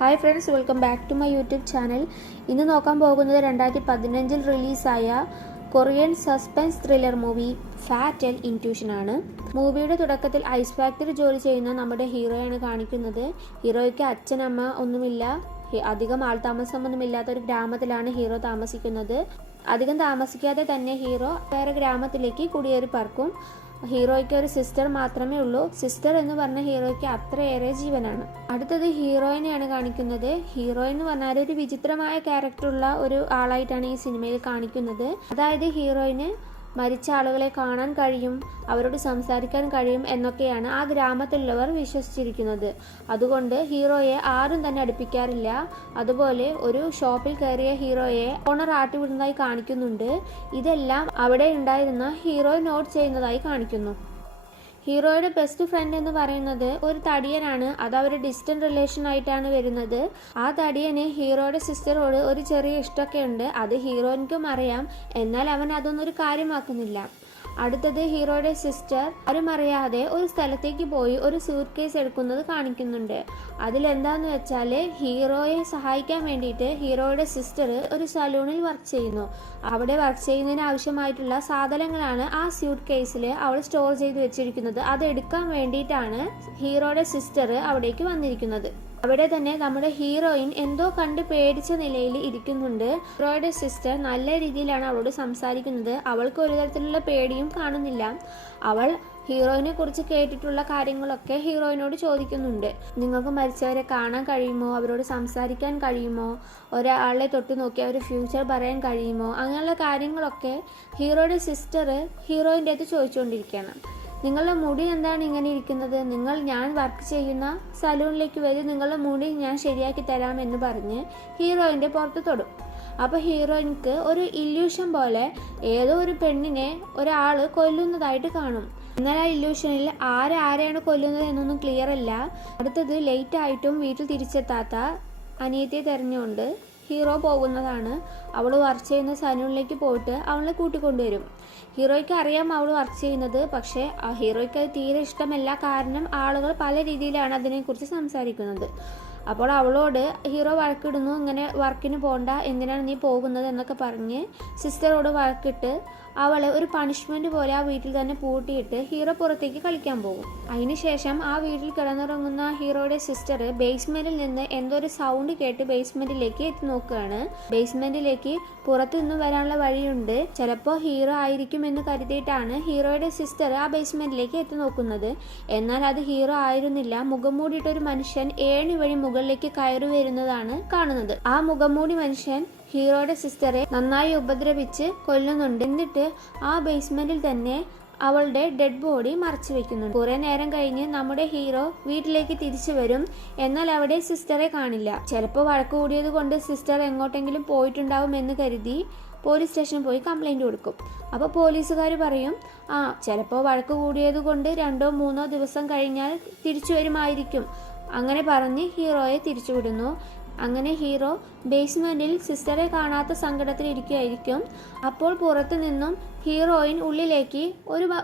Hi friends, welcome back to my YouTube channel. ഇന്ന് നോക്കാൻ പോകുന്നത് 2015 റിലീസായ Korean suspense thriller movie fatal intuition ആണ്. മൂവിയുടെ തുടക്കത്തിൽ ഐസ് ഫാക്ടറി ജോലി ചെയ്യുന്ന നമ്മുടെ ഹീറോയാണ് കാണിക്കുന്നത്. ഹീറോയ്ക്ക് അച്ഛനമ്മ ഒന്നുമില്ല. അധികം ആൾതാമസമൊന്നുമില്ലാത്ത ഒരു ഗ്രാമത്തിലാണ് ഹീറോ താമസിക്കുന്നത്. അധികം താമസിക്കാതെ തന്നെ ഹീറോ വേറെ ഗ്രാമത്തിലേക്ക് കുടിയേറി പാർക്കും. ഹീറോയ്ക്ക് ഒരു സിസ്റ്റർ മാത്രമേ ഉള്ളൂ. സിസ്റ്റർ എന്ന് പറഞ്ഞ ഹീറോയ്ക്ക് അത്രയേറെ ജീവനാണ്. അടുത്തത് ഹീറോയിനെയാണ് കാണിക്കുന്നത്. ഹീറോയിൻ എന്ന് പറഞ്ഞാൽ ഒരു വിചിത്രമായ ക്യാരക്ടറുള്ള ഒരു ആളായിട്ടാണ് ഈ സിനിമയിൽ കാണിക്കുന്നത്. അതായത് ഹീറോയിന് മരിച്ച ആളുകളെ കാണാൻ കഴിയും, അവരോട് സംസാരിക്കാൻ കഴിയും എന്നൊക്കെയാണ് ആ ഗ്രാമത്തിലുള്ളവർ വിശ്വസിച്ചിരിക്കുന്നത്. അതുകൊണ്ട് ഹീറോയെ ആരും തന്നെ അടുപ്പിക്കാറില്ല. അതുപോലെ ഒരു ഷോപ്പിൽ കയറിയ ഹീറോയെ ഓണർ ആട്ടിവിടുന്നതായി കാണിക്കുന്നുണ്ട്. ഇതെല്ലാം അവിടെ ഉണ്ടായിരുന്ന ഹീറോ നോട്ട് ചെയ്യുന്നതായി കാണിക്കുന്നു. ഹീറോയുടെ ബെസ്റ്റ് ഫ്രണ്ട് എന്ന് പറയുന്നത് ഒരു തടിയനാണ്. അത് അവർ ഡിസ്റ്റന്റ് റിലേഷൻ ആയിട്ടാണ് വരുന്നത്. ആ തടിയന് ഹീറോയുടെ സിസ്റ്ററോട് ഒരു ചെറിയ ഇഷ്ടമൊക്കെ ഉണ്ട്. അത് ഹീറോയിനും അറിയാം. എന്നാൽ അവൻ അതൊന്നും ഒരു കാര്യമാക്കുന്നില്ല. അടുത്തത് ഹീറോയുടെ സിസ്റ്റർ ആരും അറിയാതെ ഒരു സ്ഥലത്തേക്ക് പോയി ഒരു സൂട്ട് കേസ് എടുക്കുന്നത് കാണിക്കുന്നുണ്ട്. അതിലെന്താന്ന് വെച്ചാൽ ഹീറോയെ സഹായിക്കാൻ വേണ്ടിയിട്ട് ഹീറോയുടെ സിസ്റ്റർ ഒരു സലൂണിൽ വർക്ക് ചെയ്യുന്നു. അവിടെ വർക്ക് ചെയ്യുന്നതിന് ആവശ്യമായിട്ടുള്ള സാധനങ്ങളാണ് ആ സ്യൂട്ട് കേസിൽ അവൾ സ്റ്റോർ ചെയ്ത് വെച്ചിരിക്കുന്നത്. അത് എടുക്കാൻ വേണ്ടിയിട്ടാണ് ഹീറോയുടെ സിസ്റ്റർ അവിടേക്ക് വന്നിരിക്കുന്നത്. അവിടെ തന്നെ നമ്മുടെ ഹീറോയിൻ എന്തോ കണ്ട് പേടിച്ച നിലയിൽ ഇരിക്കുന്നുണ്ട്. ഹീറോയുടെ സിസ്റ്റർ നല്ല രീതിയിലാണ് അവളോട് സംസാരിക്കുന്നത്. അവൾക്ക് ഒരു തരത്തിലുള്ള പേടിയും കാണുന്നില്ല. അവൾ ഹീറോയിനെ കുറിച്ച് കേട്ടിട്ടുള്ള കാര്യങ്ങളൊക്കെ ഹീറോയിനോട് ചോദിക്കുന്നുണ്ട്. നിങ്ങൾക്ക് മരിച്ചവരെ കാണാൻ കഴിയുമോ, അവരോട് സംസാരിക്കാൻ കഴിയുമോ, ഒരാളെ തൊട്ട് നോക്കി അവർ ഫ്യൂച്ചർ പറയാൻ കഴിയുമോ, അങ്ങനെയുള്ള കാര്യങ്ങളൊക്കെ ഹീറോയുടെ സിസ്റ്റർ ഹീറോയിൻ്റെ അടുത്ത് ചോദിച്ചുകൊണ്ടിരിക്കുകയാണ്. നിങ്ങളുടെ മുടി എന്താണ് ഇങ്ങനെ ഇരിക്കുന്നത്, ഞാൻ വർക്ക് ചെയ്യുന്ന സലൂണിലേക്ക് വരും, നിങ്ങളുടെ മുടി ഞാൻ ശരിയാക്കി തരാം എന്ന് പറഞ്ഞ് ഹീറോയിൻ്റെ പുറത്ത് തൊടും. അപ്പോൾ ഹീറോയിൻക്ക് ഒരു ഇല്യൂഷൻ പോലെ ഏതോ ഒരു പെണ്ണിനെ ഒരാൾ കൊല്ലുന്നതായിട്ട് കാണും. എന്നാൽ ആ ഇല്യൂഷനിൽ ആരെയാണ് കൊല്ലുന്നത് എന്നൊന്നും ക്ലിയർ അല്ല. അടുത്തത് ലേറ്റ് ആയിട്ടും വീട്ടിൽ തിരിച്ചെത്താത്ത അനിയത്തിയെ തെരഞ്ഞുകൊണ്ട് ഹീറോ പോകുന്നതാണ്. അവൾ വർക്ക് ചെയ്യുന്ന സലൂണിലേക്ക് പോയിട്ട് അവളെ കൂട്ടിക്കൊണ്ടുവരും. ഹീറോയ്ക്ക് അറിയാം അവൾ വർക്ക് ചെയ്യുന്നത്. പക്ഷേ ആ ഹീറോയ്ക്ക് അത് തീരെ ഇഷ്ടമല്ല. കാരണം ആളുകൾ പല രീതിയിലാണ് അതിനെക്കുറിച്ച് സംസാരിക്കുന്നത്. അപ്പോൾ അവളോട് ഹീറോ വഴക്കിടുന്നു. ഇങ്ങനെ വർക്കിന് പോകണ്ട, എന്തിനാണ് നീ പോകുന്നത് എന്നൊക്കെ പറഞ്ഞ് സിസ്റ്ററോട് വഴക്കിട്ട് അവളെ ഒരു പണിഷ്മെന്റ് പോലെ ആ വീട്ടിൽ തന്നെ പൂട്ടിയിട്ട് ഹീറോ പുറത്തേക്ക് കളിക്കാൻ പോകും. അതിനുശേഷം ആ വീട്ടിൽ കിടന്നുറങ്ങുന്ന ഹീറോയുടെ സിസ്റ്റർ ബേസ്മെന്റിൽ നിന്ന് എന്തോ ഒരു സൗണ്ട് കേട്ട് ബേസ്മെന്റിലേക്ക് എത്തി നോക്കുകയാണ്. ബേസ്മെന്റിലേക്ക് പുറത്തു നിന്ന് വരാനുള്ള വഴിയുണ്ട്. ചിലപ്പോൾ ഹീറോ ആയിരിക്കും എന്ന് കരുതിയിട്ടാണ് ഹീറോയുടെ സിസ്റ്റർ ആ ബേസ്മെന്റിലേക്ക് എത്തി നോക്കുന്നത്. എന്നാൽ അത് ഹീറോ ആയിരുന്നില്ല. മുഖം മൂടിയിട്ടൊരു മനുഷ്യൻ ഏണി വഴി മുകളിലേക്ക് കയറി വരുന്നതാണ് കാണുന്നത്. ആ മുഖം മൂടി മനുഷ്യൻ ഹീറോയുടെ സിസ്റ്ററെ നന്നായി ഉപദ്രവിച്ച് കൊല്ലുന്നുണ്ട്. എന്നിട്ട് ആ ബേസ്മെന്റിൽ തന്നെ അവളുടെ ഡെഡ് ബോഡി മറച്ചു വെക്കുന്നുണ്ട്. കുറെ നേരം കഴിഞ്ഞ് നമ്മുടെ ഹീറോ വീട്ടിലേക്ക് തിരിച്ചു വരും. എന്നാൽ അവിടെ സിസ്റ്ററെ കാണില്ല. ചിലപ്പോൾ വഴക്ക് കൂടിയത് കൊണ്ട് സിസ്റ്റർ എങ്ങോട്ടെങ്കിലും പോയിട്ടുണ്ടാവും എന്ന് കരുതി പോലീസ് സ്റ്റേഷനിൽ പോയി കംപ്ലൈന്റ് കൊടുക്കും. അപ്പോൾ പോലീസുകാർ പറയും, ചിലപ്പോൾ വഴക്ക് കൂടിയത് കൊണ്ട് 2-3 ദിവസം കഴിഞ്ഞാൽ തിരിച്ചു വരുമായിരിക്കും. അങ്ങനെ പറഞ്ഞ് ഹീറോയെ തിരിച്ചുവിടുന്നു. അങ്ങനെ ഹീറോ ബേസ്മെന്റിൽ സിസ്റ്ററെ കാണാത്ത സങ്കടത്തിലിരിക്കുകയായിരിക്കും. അപ്പോൾ പുറത്തു നിന്നും ഹീറോയിൻ ഉള്ളിലേക്ക്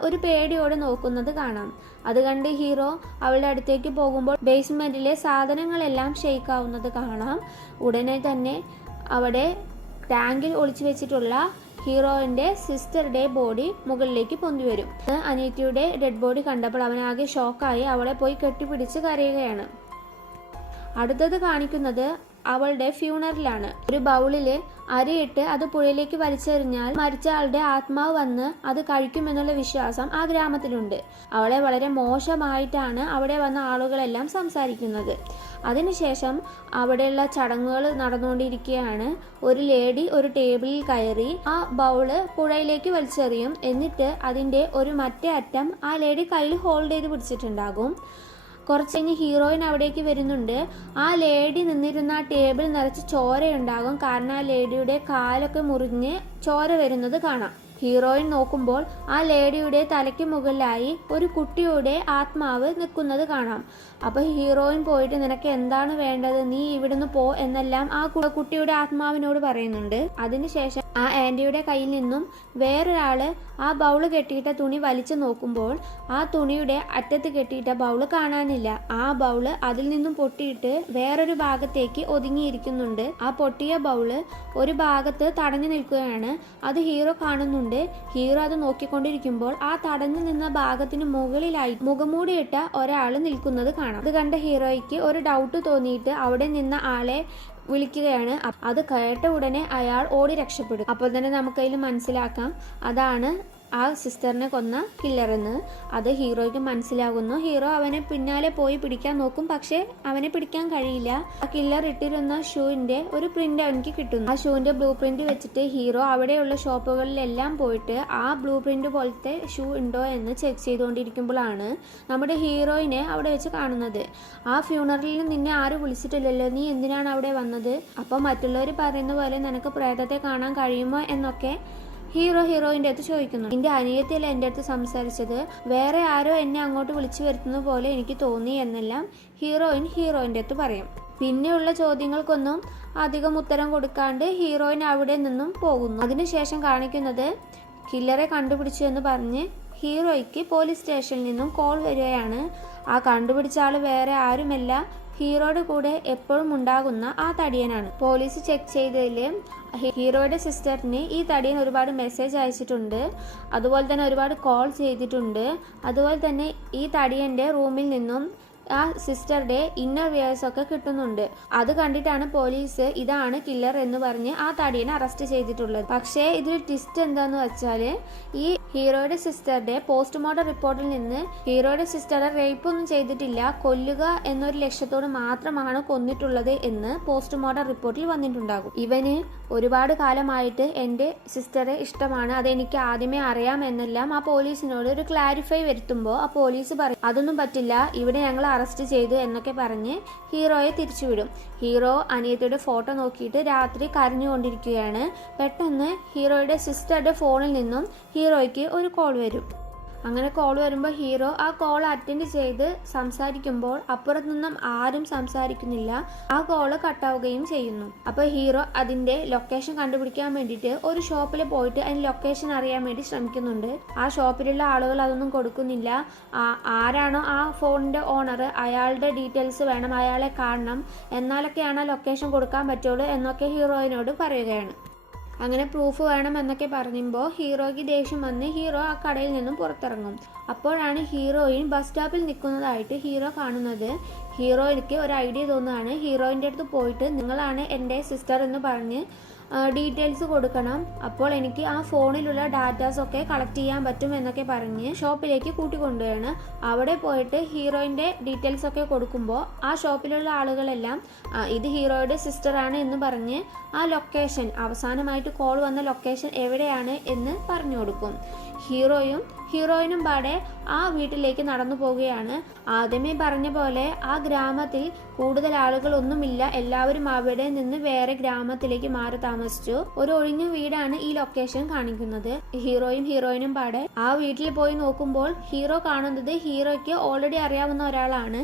ഒരു പേടിയോടെ നോക്കുന്നത് കാണാം. അത് കണ്ട് ഹീറോ അവളുടെ അടുത്തേക്ക് പോകുമ്പോൾ ബേസ്മെന്റിലെ സാധനങ്ങളെല്ലാം ഷെയ്ക്കാവുന്നത് കാണാം. ഉടനെ തന്നെ അവിടെ ടാങ്കിൽ ഒളിച്ചു വെച്ചിട്ടുള്ള ഹീറോയിന്റെ സിസ്റ്ററുടെ ബോഡി മുകളിലേക്ക് പൊന്തി വരും. അനിയത്തിയുടെ ഡെഡ് ബോഡി കണ്ടപ്പോൾ അവനാകെ ഷോക്കായി അവളെ പോയി കെട്ടിപ്പിടിച്ച് കരയുകയാണ്. അടുത്തത് കാണിക്കുന്നത് അവളുടെ ഫ്യൂണറലാണ്. ഒരു ബൗളില് അരിയിട്ട് അത് പുഴയിലേക്ക് വലിച്ചെറിഞ്ഞാൽ മരിച്ച ആളുടെ ആത്മാവ് വന്ന് അത് കഴിക്കുമെന്നുള്ള വിശ്വാസം ആ ഗ്രാമത്തിലുണ്ട്. അവളെ വളരെ മോശമായിട്ടാണ് അവിടെ വന്ന ആളുകളെല്ലാം സംസാരിക്കുന്നത്. അതിനുശേഷം അവിടെയുള്ള ചടങ്ങുകൾ നടന്നുകൊണ്ടിരിക്കുകയാണ്. ഒരു ലേഡി ഒരു ടേബിളിൽ കയറി ആ ബൗള് പുഴയിലേക്ക് വലിച്ചെറിയും. എന്നിട്ട് അതിന്റെ ഒരു മറ്റേ അറ്റം ആ ലേഡി കയ്യിൽ ഹോൾഡ് ചെയ്ത് പിടിച്ചിട്ടുണ്ടാകും. കുറച്ച് കഴിഞ്ഞ് ഹീറോയിൻ അവിടേക്ക് വരുന്നുണ്ട്. ആ ലേഡി നിന്നിരുന്ന ആ ടേബിൾ നിറച്ച് ചോരയുണ്ടാകും. കാരണം ആ ലേഡിയുടെ കാലൊക്കെ മുറിഞ്ഞ് ചോര വരുന്നത് കാണാം. ഹീറോയിൻ നോക്കുമ്പോൾ ആ ലേഡിയുടെ തലയ്ക്ക് മുകളിലായി ഒരു കുട്ടിയുടെ ആത്മാവ് നിൽക്കുന്നത് കാണാം. അപ്പോൾ ഹീറോയിൻ പോയിട്ട് നിനക്ക് എന്താണ് വേണ്ടത്, നീ ഇവിടുന്ന് പോ എന്നെല്ലാം ആ കുട്ടിയുടെ ആത്മാവിനോട് പറയുന്നുണ്ട്. അതിനുശേഷം ആ ആൻറ്റിയുടെ കയ്യിൽ നിന്നും വേറൊരാള് ആ ബൗള് കെട്ടിയിട്ട തുണി വലിച്ചു നോക്കുമ്പോൾ ആ തുണിയുടെ അറ്റത്ത് കെട്ടിയിട്ട ബൗള് കാണാനില്ല. ആ ബൗള് അതിൽ നിന്നും പൊട്ടിയിട്ട് വേറൊരു ഭാഗത്തേക്ക് ഒതുങ്ങിയിരിക്കുന്നുണ്ട്. ആ പൊട്ടിയ ബൗള് ഒരു ഭാഗത്ത് തടഞ്ഞു നിൽക്കുകയാണ്. അത് ഹീറോ കാണുന്നുണ്ട്. ഹീറോ അത് നോക്കിക്കൊണ്ടിരിക്കുമ്പോൾ ആ തടഞ്ഞു നിന്ന ഭാഗത്തിന് മുകളിലായി മുഖംമൂടിയിട്ട ഒരാൾ നിൽക്കുന്നത് കാണാം. അത് കണ്ട ഹീറോയ്ക്ക് ഒരു ഡൗട്ട് തോന്നിയിട്ട് അവിടെ നിന്ന ആളെ വിളിക്കുകയാണ്. അത് കേട്ട ഉടനെ അയാൾ ഓടി രക്ഷപ്പെടും. അപ്പോൾ തന്നെ നമുക്കതിൽ മനസ്സിലാക്കാം അതാണ് ആ സിസ്റ്ററിനെ കൊന്ന കില്ലറെന്ന്. അത് ഹീറോയ്ക്ക് മനസ്സിലാകുന്നു. ഹീറോ അവനെ പിന്നാലെ പോയി പിടിക്കാൻ നോക്കും, പക്ഷെ അവനെ പിടിക്കാൻ കഴിയില്ല. ആ കില്ലർ ഇട്ടിരുന്ന ഷൂവിന്റെ ഒരു പ്രിന്റ് അവനിക്ക് കിട്ടുന്നു. ആ ഷൂവിന്റെ ബ്ലൂ പ്രിന്റ് വെച്ചിട്ട് ഹീറോ അവിടെയുള്ള ഷോപ്പുകളിലെല്ലാം പോയിട്ട് ആ ബ്ലൂ പ്രിന്റ് പോലത്തെ ഷൂ ഉണ്ടോ എന്ന് ചെക്ക് ചെയ്തുകൊണ്ടിരിക്കുമ്പോഴാണ് നമ്മുടെ ഹീറോയിനെ അവിടെ വെച്ച് കാണുന്നത്. ആ ഫ്യൂണറലിൽ നിന്നെ ആരും വിളിച്ചിട്ടില്ലല്ലോ, നീ എന്തിനാണ് അവിടെ വന്നത്? അപ്പോൾ മറ്റുള്ളവർ പറയുന്ന പോലെ നിനക്ക് പ്രേതത്തെ കാണാൻ കഴിയുമോ എന്നൊക്കെ ഹീറോയിൻ്റെ അടുത്ത് ചോദിക്കുന്നു. എൻ്റെ അനിയത്തിയല്ല എൻ്റെ അടുത്ത് സംസാരിച്ചത്, വേറെ ആരോ എന്നെ അങ്ങോട്ട് വിളിച്ചു വരുത്തുന്ന പോലെ എനിക്ക് തോന്നി എന്നെല്ലാം ഹീറോയിൻ്റെ അടുത്ത് പറയും. പിന്നെയുള്ള ചോദ്യങ്ങൾക്കൊന്നും അധികം ഉത്തരം കൊടുക്കാണ്ട് ഹീറോയിൻ അവിടെ നിന്നും പോകുന്നു. അതിനുശേഷം കാണിക്കുന്നത് കില്ലറെ കണ്ടുപിടിച്ചു എന്ന് പറഞ്ഞ് ഹീറോയ്ക്ക് പോലീസ് സ്റ്റേഷനിൽ നിന്നും കോൾ വരികയാണ്. ആ കണ്ടുപിടിച്ച ആൾ വേറെ ആരുമല്ല, ഹീറോയുടെ കൂടെ എപ്പോഴും ഉണ്ടാകുന്ന ആ തടിയനാണ്. പോലീസ് ചെക്ക് ചെയ്തതിൽ ഹീറോയുടെ സിസ്റ്ററിന് ഈ തടിയൻ ഒരുപാട് മെസ്സേജ് അയച്ചിട്ടുണ്ട്, അതുപോലെ തന്നെ ഒരുപാട് കോൾ ചെയ്തിട്ടുണ്ട്. അതുപോലെ തന്നെ ഈ തടിയൻ്റെ റൂമിൽ നിന്നും ആ സിസ്റ്ററുടെ ഇന്നർ വിയേഴ്സ് ഒക്കെ കിട്ടുന്നുണ്ട്. അത് കണ്ടിട്ടാണ് പോലീസ് ഇതാണ് കില്ലർ എന്ന് പറഞ്ഞ് ആ തടിയനെ അറസ്റ്റ് ചെയ്തിട്ടുള്ളത്. പക്ഷേ ഇതിൽ ട്വിസ്റ്റ് എന്താന്ന് വെച്ചാൽ ഈ ഹീറോയുടെ സിസ്റ്ററുടെ പോസ്റ്റ്മോർട്ടം റിപ്പോർട്ടിൽ നിന്ന് ഹീറോയുടെ സിസ്റ്ററെ റേപ്പ് ഒന്നും ചെയ്തിട്ടില്ല, കൊല്ലുക എന്നൊരു ലക്ഷ്യത്തോട് മാത്രമാണ് കൊന്നിട്ടുള്ളത് എന്ന് പോസ്റ്റ്മോർട്ടം റിപ്പോർട്ടിൽ വന്നിട്ടുണ്ടാകും. ഇവന് ഒരുപാട് കാലമായിട്ട് എൻ്റെ സിസ്റ്ററെ ഇഷ്ടമാണ്, അതെനിക്ക് ആദ്യമേ അറിയാം എന്നെല്ലാം ആ പോലീസിനോട് ഒരു ക്ലാരിഫൈ വരുത്തുമ്പോൾ ആ പോലീസ് പറയും അതൊന്നും പറ്റില്ല, ഇവിടെ ഞങ്ങൾ അറസ്റ്റ് ചെയ്തു എന്നൊക്കെ പറഞ്ഞ് ഹീറോയെ തിരിച്ചുവിടും. ഹീറോ അനിയത്തിയുടെ ഫോട്ടോ നോക്കിയിട്ട് രാത്രി കരഞ്ഞുകൊണ്ടിരിക്കുകയാണ്. പെട്ടെന്ന് ഹീറോയുടെ സിസ്റ്ററുടെ ഫോണിൽ നിന്നും ഹീറോയ്ക്ക് ഒരു കോൾ വരും. അങ്ങനെ കോൾ വരുമ്പോൾ ഹീറോ ആ കോൾ അറ്റൻഡ് ചെയ്ത് സംസാരിക്കുമ്പോൾ അപ്പുറത്തു നിന്നും ആരും സംസാരിക്കുന്നില്ല. ആ കോള് കട്ടാവുകയും ചെയ്യുന്നു. അപ്പോൾ ഹീറോ അതിൻ്റെ ലൊക്കേഷൻ കണ്ടുപിടിക്കാൻ വേണ്ടിയിട്ട് ഒരു ഷോപ്പിൽ പോയിട്ട് അതിന് ലൊക്കേഷൻ അറിയാൻ വേണ്ടി ശ്രമിക്കുന്നുണ്ട്. ആ ഷോപ്പിലുള്ള ആളുകൾ അതൊന്നും കൊടുക്കുന്നില്ല. ആരാണോ ആ ഫോണിൻ്റെ ഓണർ അയാളുടെ ഡീറ്റെയിൽസ് വേണം, അയാളെ കാണണം, എന്നാലൊക്കെയാണ് ആ ലൊക്കേഷൻ കൊടുക്കാൻ പറ്റുള്ളൂ എന്നൊക്കെ ഹീറോയിനോട് പറയുകയാണ്. അങ്ങനെ പ്രൂഫ് വേണം എന്നൊക്കെ പറയുമ്പോൾ ഹീറോയ്ക്ക് ദേഷ്യം വന്ന് ഹീറോ ആ കടയിൽ നിന്നും പുറത്തിറങ്ങും. അപ്പോഴാണ് ഹീറോയിൻ ബസ് സ്റ്റോപ്പിൽ നിൽക്കുന്നതായിട്ട് ഹീറോ കാണുന്നത്. ഹീറോയിക്ക് ഒരു ഐഡിയ തോന്നുകയാണ്. ഹീറോയിൻ്റെ അടുത്ത് പോയിട്ട് നിങ്ങളാണ് എൻ്റെ സിസ്റ്റർ എന്ന് പറഞ്ഞ് ഡീറ്റെയിൽസ് കൊടുക്കണം, അപ്പോൾ എനിക്ക് ആ ഫോണിലുള്ള ഡാറ്റാസ് ഒക്കെ കളക്ട് ചെയ്യാൻ പറ്റും എന്നൊക്കെ പറഞ്ഞ് ഷോപ്പിലേക്ക് കൂട്ടിക്കൊണ്ടുപോവാണ്. അവിടെ പോയിട്ട് ഹീറോയിൻ്റെ ഡീറ്റെയിൽസ് ഒക്കെ കൊടുക്കുമ്പോൾ ആ ഷോപ്പിലുള്ള ആളുകളെല്ലാം ഇത് ഹീറോയുടെ സിസ്റ്ററാണ് എന്ന് പറഞ്ഞ് ആ ലൊക്കേഷൻ അവസാനമായിട്ട് കോൾ വന്ന ലൊക്കേഷൻ എവിടെയാണ് എന്ന് പറഞ്ഞു കൊടുക്കും. ഹീറോയിനും പാടെ ആ വീട്ടിലേക്ക് നടന്നു പോവുകയാണ്. ആദ്യമേ പറഞ്ഞ പോലെ ആ ഗ്രാമത്തിൽ കൂടുതൽ ആളുകളൊന്നുമില്ല, എല്ലാവരും അവിടെ നിന്ന് വേറെ ഗ്രാമത്തിലേക്ക് മാറി താമസിച്ചു. ഒരു ഒഴിഞ്ഞ വീടാണ് ഈ ലൊക്കേഷൻ കാണിക്കുന്നത്. ഹീറോയിനും പാടെ ആ വീട്ടിൽ പോയി നോക്കുമ്പോൾ ഹീറോ കാണുന്നത് ഹീറോയ്ക്ക് ഓൾറെഡി അറിയാവുന്ന ഒരാളാണ്.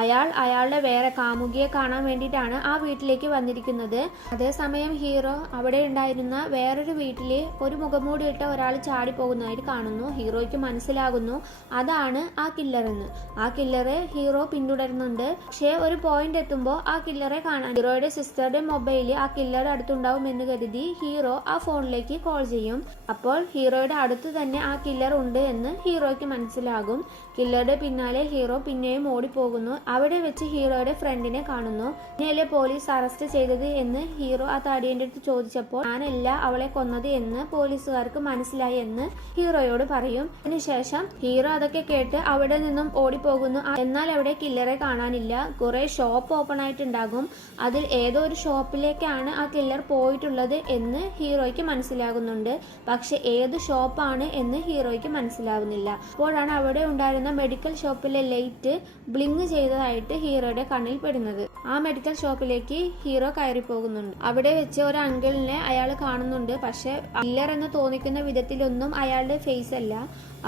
അയാളുടെ വേറെ കാമുകിയെ കാണാൻ വേണ്ടിയിട്ടാണ് ആ വീട്ടിലേക്ക് വന്നിരിക്കുന്നത്. അതേസമയം ഹീറോ അവിടെ ഉണ്ടായിരുന്ന വേറൊരു വീട്ടിൽ ഒരു മുഖംമൂടിയിട്ട ഒരാൾ ചാടി പോകുന്നതായിട്ട് കാണുന്നു. ഹീറോയ്ക്ക് മനസ്സിലാകുന്നു അതാണ് ആ കില്ലറെന്ന്. ആ കില്ലറെ ഹീറോ പിന്തുടരുന്നുണ്ട്. പക്ഷേ ഒരു പോയിന്റ് എത്തുമ്പോൾ ആ കില്ലറെ കാണാൻ ഹീറോയുടെ സിസ്റ്ററുടെ മൊബൈലിൽ ആ കില്ലർ അടുത്തുണ്ടാവും എന്ന് കരുതി ഹീറോ ആ ഫോണിലേക്ക് കോൾ ചെയ്യും. അപ്പോൾ ഹീറോയുടെ അടുത്ത് തന്നെ ആ കില്ലർ ഉണ്ട് എന്ന് ഹീറോയ്ക്ക് മനസ്സിലാകും. കില്ലറുടെ പിന്നാലെ ഹീറോ പിന്നെയും ഓടിപ്പോകുന്നു. അവിടെ വെച്ച് ഹീറോയുടെ ഫ്രണ്ടിനെ കാണുന്നു. എന്നെയല്ലേ പോലീസ് അറസ്റ്റ് ചെയ്തത് എന്ന് ഹീറോ ആ തടിയന്റെ അടുത്ത് ചോദിച്ചപ്പോൾ ഞാനല്ല അവളെ കൊന്നത് എന്ന് പോലീസുകാർക്ക് മനസ്സിലായി എന്ന് ഹീറോയോട് പറയും. അതിനുശേഷം ഹീറോ അതൊക്കെ കേട്ട് അവിടെ നിന്നും ഓടിപ്പോകുന്നു. എന്നാൽ അവിടെ കില്ലറെ കാണാനില്ല. കുറെ ഷോപ്പ് ഓപ്പൺ ആയിട്ടുണ്ടാകും. അതിൽ ഏതോ ഒരു ഷോപ്പിലേക്കാണ് ആ കില്ലർ പോയിട്ടുള്ളത് എന്ന് ഹീറോയ്ക്ക് മനസ്സിലാകുന്നുണ്ട്. പക്ഷെ ഏത് ഷോപ്പാണ് എന്ന് ഹീറോയ്ക്ക് മനസ്സിലാവുന്നില്ല. അപ്പോഴാണ് അവിടെ ഉണ്ടായിരുന്ന മെഡിക്കൽ ഷോപ്പിലെ ലൈറ്റ് ബ്ലിങ്ക് ചെയ്ത് ചെയ്തതായിട്ട് ഹീറോയുടെ കണ്ണിൽ പെടുന്നത്. ആ മെഡിക്കൽ ഷോപ്പിലേക്ക് ഹീറോ കയറി പോകുന്നുണ്ട്. അവിടെ വെച്ച് ഒരു അങ്കിളിനെ അയാൾ കാണുന്നുണ്ട്. പക്ഷെ കില്ലർ എന്ന് തോന്നിക്കുന്ന വിധത്തിലൊന്നും അയാളുടെ ഫേസ് അല്ല.